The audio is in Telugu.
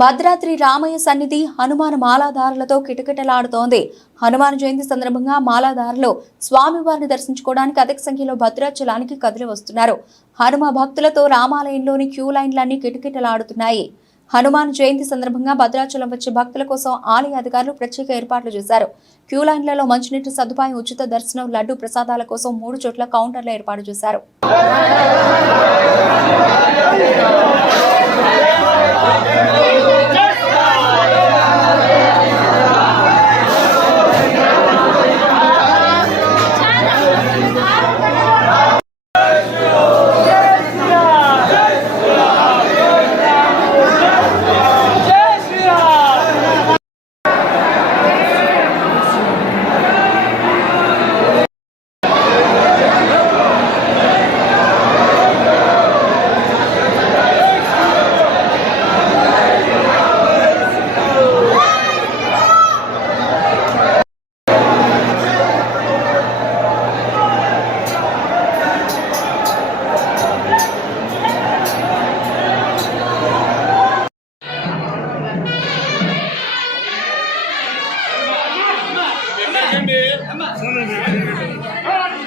భద్రాద్రి రామయ్య సన్నిధి హనుమాన్ మాలాధారులతో కిటకిటలాడుతోంది. హనుమాన్ జయంతి సందర్భంగా మాలాధారులు స్వామివారిని దర్శించుకోవడానికి అధిక సంఖ్యలో భద్రాచలానికి కదిలి వస్తున్నారు. హనుమ భక్తులతో రామాలయంలోని క్యూ లైన్లన్నీ కిటకిటలాడుతున్నాయి. హనుమాన్ జయంతి సందర్భంగా భద్రాచలం వచ్చే భక్తుల కోసం ఆలయ అధికారులు ప్రత్యేక ఏర్పాట్లు చేశారు. క్యూ లైన్లలో మంచినీటి సదుపాయం, ఉచిత దర్శనం, లడ్డు ప్రసాదాల కోసం 3 చోట్ల కౌంటర్లు ఏర్పాటు చేశారు.